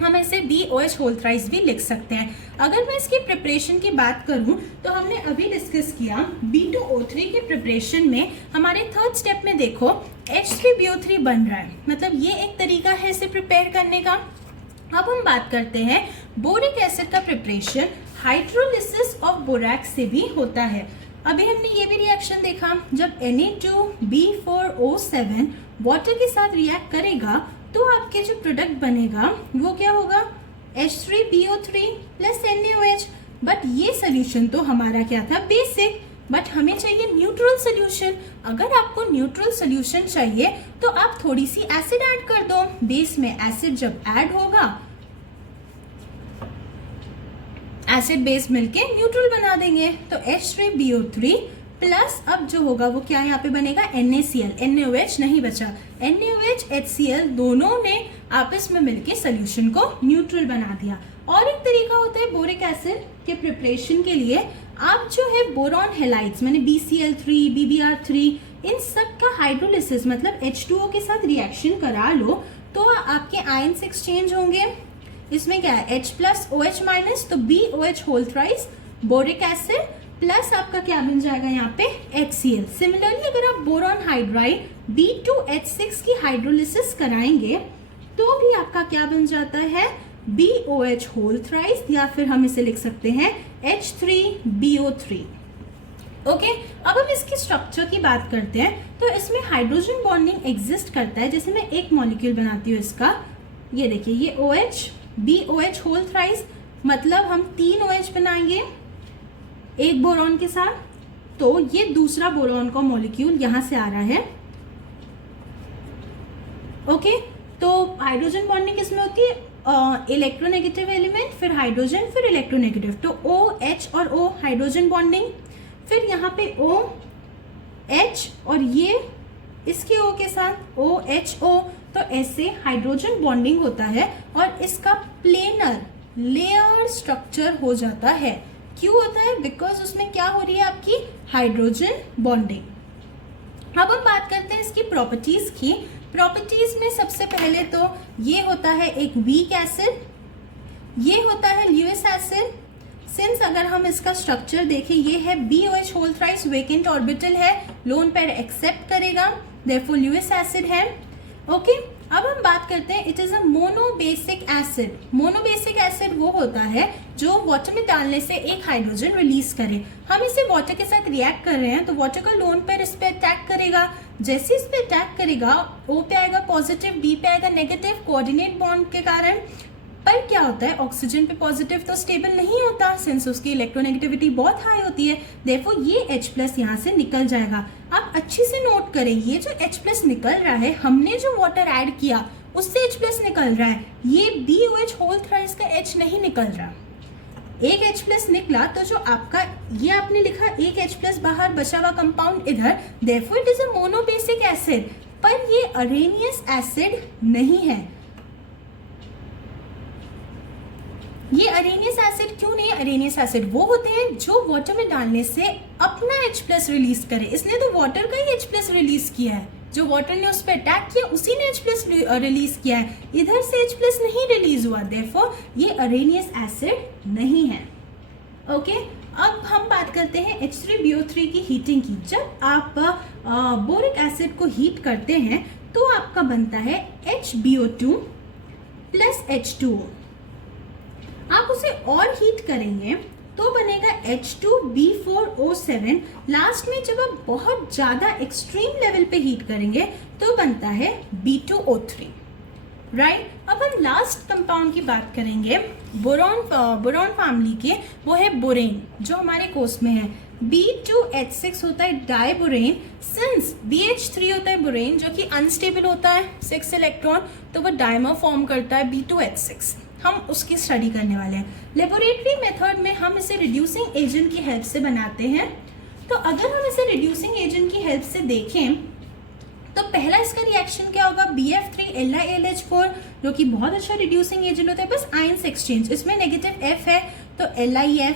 हम ऐसे BOH होल थ्राइस भी लिख सकते हैं। अगर मैं इसकी प्रिपरेशन की बात करूं तो हमने अभी डिस्कस किया B2O3 के प्रिपरेशन में हमारे थर्ड स्टेप में देखो H3BO3 बन रहा है, मतलब ये एक तरीका है इसे प्रिपेयर करने का। अब हम बात करते हैं बोरिक एसिड का प्रिपरेशन हाइड्रोलिसिस ऑफ बोरैक्स से भी होता है। अभी हमने ये भी रिएक्शन देखा, जब Na2B4O7 वाटर के साथ रिएक्ट करेगा तो आपके जो प्रोडक्ट बनेगा वो क्या होगा, H3BO3 प्लस NaOH। बट ये सोल्यूशन तो हमारा क्या था, बेसिक, बट हमें चाहिए न्यूट्रल सोल्यूशन। अगर आपको न्यूट्रल सोल्यूशन चाहिए तो आप थोड़ी सी एसिड ऐड कर दो, बेस में एसिड जब ऐड होगा एसिड बेस मिलके न्यूट्रल बना देंगे। तो H3BO3 प्लस अब जो होगा वो क्या यहाँ पे बनेगा, NaCl, NaOH नहीं बचा, NaOH HCl दोनों ने आपस में मिलके सोल्यूशन को न्यूट्रल बना दिया। और एक तरीका होता है बोरिक एसिड के प्रिपरेशन के लिए, आप जो है बोरॉन हेलाइड्स मैंने BCl3, BBr3 इन सब का हाइड्रोलिसिस मतलब H2O के साथ रिएक्शन करा लो तो आपके आयंस एक्सचेंज होंगे। इसमें क्या है, H प्लस OH माइनस, तो BOH whole thrice boric acid plus आपका क्या बन जाएगा यहाँ पे HCl। सिमिलरली अगर आप बोरॉन हाइड्राइड B2H6 की हाइड्रोलिसिस कराएंगे तो भी आपका क्या बन जाता है, BOH होल थ्राइस, या फिर हम इसे लिख सकते हैं H3BO3। ओके, अब हम इसकी स्ट्रक्चर की बात करते हैं। तो इसमें हाइड्रोजन बॉन्डिंग एग्जिस्ट करता है। जैसे मैं एक मॉलिक्यूल बनाती हूँ इसका, ये देखिए ये OH BOH होल थ्राइस, मतलब हम 3 OH बनाएंगे एक बोरॉन के साथ, तो ये दूसरा बोरॉन का मॉलिक्यूल यहां से आ रहा है। ओके, तो हाइड्रोजन बॉन्डिंग किसमें होती है, इलेक्ट्रोनेगेटिव एलिमेंट, फिर हाइड्रोजन, फिर इलेक्ट्रोनेगेटिव, तो OH और O हाइड्रोजन बॉन्डिंग, फिर यहाँ पे OH और ये इसके O के साथ OHO, तो ऐसे हाइड्रोजन बॉन्डिंग होता है और इसका प्लेनर लेयर स्ट्रक्चर हो जाता है। क्यों होता है, बिकॉज उसमें क्या हो रही है आपकी हाइड्रोजन बॉन्डिंग। अब हम बात करते हैं इसकी प्रॉपर्टीज की। प्रॉपर्टीज में सबसे पहले तो ये होता है एक वीक एसिड, ये होता है ल्यूइस एसिड। सिंस अगर हम इसका स्ट्रक्चर देखें, ये है BOH whole thrice, vacant orbital है, लोन पेयर एक्सेप्ट करेगा, देयरफॉर ल्यूइस एसिड है। ओके, अब हम बात करते हैं it is a monobasic acid. Monobasic acid वो होता है जो वाटर में डालने से एक हाइड्रोजन रिलीज करे। हम इसे वाटर के साथ रिएक्ट कर रहे हैं तो वाटर का लोन पेयर इस पे अटैक करेगा, जैसे इस पे अटैक करेगा O पे आएगा पॉजिटिव, B पे आएगा नेगेटिव, कोऑर्डिनेट बॉन्ड के कारण। पर क्या होता है, ऑक्सीजन पे पॉजिटिव तो स्टेबल नहीं होता सिंस उसकी इलेक्ट्रोनेगेटिविटी बहुत हाई होती है, देयरफॉर ये H+ यहाँ से निकल जाएगा। आप अच्छी से नोट करें, ये जो H+ निकल रहा है, हमने जो वाटर ऐड किया उससे H+ निकल रहा है, ये BOH होल थ्राइस का H नहीं निकल रहा। एक H+ निकला तो जो आपका ये आपने लिखा एक H+ बाहर, बचा हुआ कंपाउंड इधर, therefore it is a monobasic acid. पर ये अरेनियस एसिड नहीं है। ये अरेनियस एसिड क्यों नहीं है, अरेनियस एसिड वो होते हैं जो वाटर में डालने से अपना H+ रिलीज करे। इसने तो वाटर का ही H+ रिलीज किया है, जो वाटर ने उस पर अटैक किया उसी ने H+ रिलीज किया है, इधर से H+ नहीं रिलीज हुआ, देयरफॉर ये अरेनियस एसिड नहीं है। ओके, अब हम बात करते हैं H3BO3 की हीटिंग की। जब आप बोरिक एसिड को हीट करते हैं तो आपका बनता है HBO2 प्लस H2O। आप उसे और हीट करेंगे तो बनेगा H2B4O7। लास्ट में जब आप बहुत ज्यादा एक्सट्रीम लेवल पे हीट करेंगे तो बनता है B2O3, राइट। अब हम लास्ट कंपाउंड की बात करेंगे बोरॉन फैमिली के, वो है बोरेन, जो हमारे कोर्स में है। B2H6 होता है डाइबोरेन, सिंस BH3 होता है बोरेन जो कि अनस्टेबल होता है 6 इलेक्ट्रॉन, तो वो डाइमर फॉर्म करता है B2H6। हम उसकी स्टडी करने वाले हैं। लेबोरेटरी मेथड में हम इसे रिड्यूसिंग एजेंट की हेल्प से बनाते हैं। तो अगर हम इसे रिड्यूसिंग एजेंट की हेल्प से देखें तो पहला इसका रिएक्शन क्या होगा, BF3 LiAlH4, जो कि बहुत अच्छा रिड्यूसिंग एजेंट होता है, बस आयंस एक्सचेंज। इसमें नेगेटिव F है तो LiF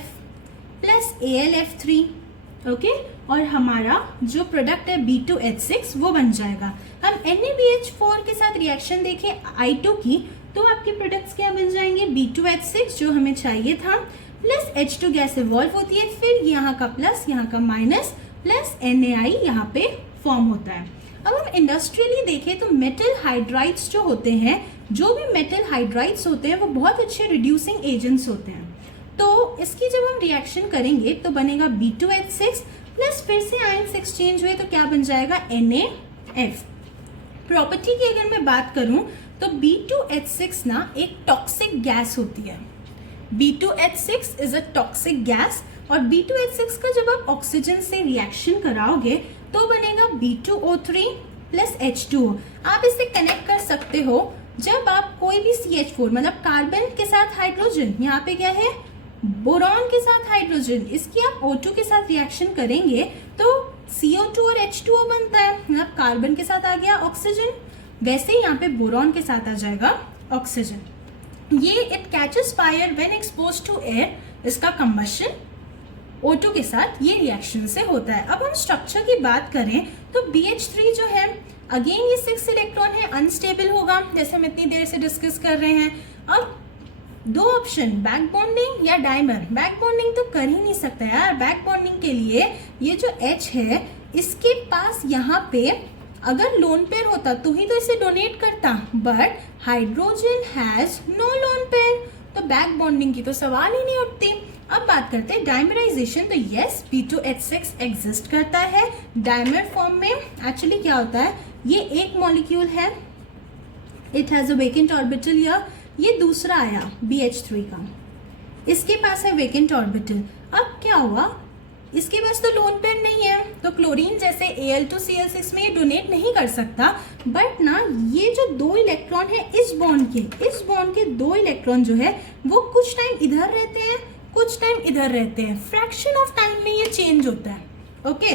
प्लस AlF3, ओके, और हमारा जो प्रोडक्ट है B2H6 वो बन जाएगा। हम NaBH4 के साथ रिएक्शन देखें I2 की, तो आपके प्रोडक्ट्स क्या बन जाएंगे, B2H6 जो हमें चाहिए था, प्लस H2 गैस इवॉल्व होती है, फिर यहाँ का प्लस यहाँ का माइनस, प्लस NaI यहाँ पे फॉर्म होता है। अब हम इंडस्ट्रियली देखें तो मेटल हाइड्राइड्स जो होते हैं, जो भी मेटल हाइड्राइड्स होते हैं वो बहुत अच्छे रिड्यूसिंग एजेंट्स होते हैं। तो इसकी जब हम रिएक्शन करेंगे तो बनेगा B2H6 प्लस फिर से आयंस एक्सचेंज हुए तो क्या बन जाएगा, NaF। प्रॉपर्टी की अगर मैं बात करूं तो B2H6 ना एक टॉक्सिक गैस होती है। B2H6 is a toxic gas और B2H6 का जब आप ऑक्सीजन से रिएक्शन कराओगे तो बनेगा B2O3 प्लस H2O। आप इसे कनेक्ट कर सकते हो जब आप कोई भी CH4 मतलब कार्बन के साथ हाइड्रोजन, यहाँ पे क्या है बोरॉन के साथ हाइड्रोजन, इसकी आप O2 के साथ रिएक्शन करेंगे तो CO2 और H2O बनता है, मतलब कार्बन के साथ आ गया ऑक्सीजन, वैसे ही यहाँ पे बोरॉन के साथ आ जाएगा ऑक्सीजन। ये it catches fire when exposed to air, इसका कंबशन O2 के साथ ये रिएक्शन से होता है। अब हम स्ट्रक्चर की बात करें तो BH3 जो है अगेन ये 6 इलेक्ट्रॉन है, अनस्टेबल होगा जैसे हम इतनी देर से डिस्कस कर रहे हैं। अब दो ऑप्शन, बैक बॉन्डिंग या डाइमर। बैक बॉन्डिंग तो कर ही नहीं सकता यार, बैक बॉन्डिंग के लिए ये जो H है इसके पास यहाँ पे अगर लोन पेयर होता तो ही तो इसे डोनेट करता, but hydrogen has no lone pair, तो बैक बॉन्डिंग की तो सवाल ही नहीं उठती। अब बात करते हैं डाइमराइजेशन, तो यस B2H6 एग्जिस्ट करता है डाइमर फॉर्म में। एक्चुअली क्या होता है, ये एक मॉलिक्यूल है, it has a vacant orbital, या ये दूसरा आया BH3 का, इसके पास है वेकेंट ऑर्बिटल। अब क्या हुआ, इसके पास तो लोन पेयर नहीं है, तो क्लोरीन जैसे Al2Cl6 में ये डोनेट नहीं कर सकता, बट ना ये जो 2 इलेक्ट्रॉन है इस बॉन्ड के 2 इलेक्ट्रॉन जो है वो कुछ टाइम इधर रहते हैं, कुछ टाइम इधर रहते हैं, फ्रैक्शन ऑफ टाइम में ये चेंज होता है। ओके,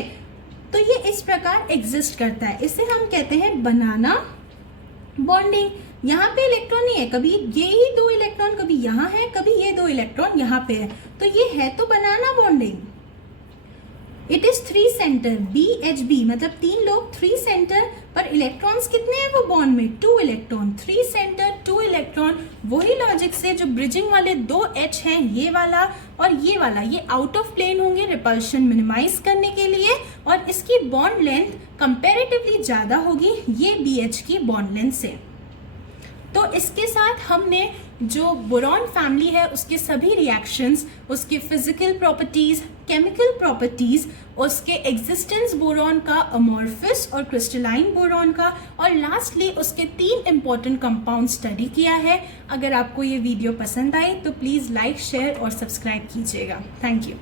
तो ये इस प्रकार एग्जिस्ट करता है, इसे हम कहते हैं बनाना बॉन्डिंग। यहाँ पे इलेक्ट्रॉन नहीं है, कभी ये ही 2 इलेक्ट्रॉन कभी यहाँ है, कभी ये 2 इलेक्ट्रॉन यहाँ पे है, तो ये है तो बनाना bonding. It is 3 centre BHB, मतलब 3 लोग 3 सेंटर, पर इलेक्ट्रॉन्स कितने हैं वो बॉन्ड में, 2 इलेक्ट्रॉन, 3 सेंटर 2 इलेक्ट्रॉन। वही लॉजिक से जो ब्रिजिंग वाले 2 H हैं, ये वाला और ये वाला, ये आउट ऑफ प्लेन होंगे रिपल्शन मिनिमाइज करने के लिए, और इसकी बॉन्ड लेंथ कंपैरेटिवली ज्यादा होगी ये BH की बॉन्ड लेंथ से। तो इसके साथ हमने जो बोरॉन फैमिली है उसके सभी रिएक्शंस, उसके फिजिकल प्रॉपर्टीज, केमिकल प्रॉपर्टीज, उसके एग्जिस्टेंस बोरॉन का, अमॉर्फस और क्रिस्टलाइन बोरॉन का, और लास्टली उसके 3 इंपॉर्टेंट कंपाउंड स्टडी किया है। अगर आपको ये वीडियो पसंद आई तो प्लीज़ लाइक, शेयर और सब्सक्राइब कीजिएगा। Thank you.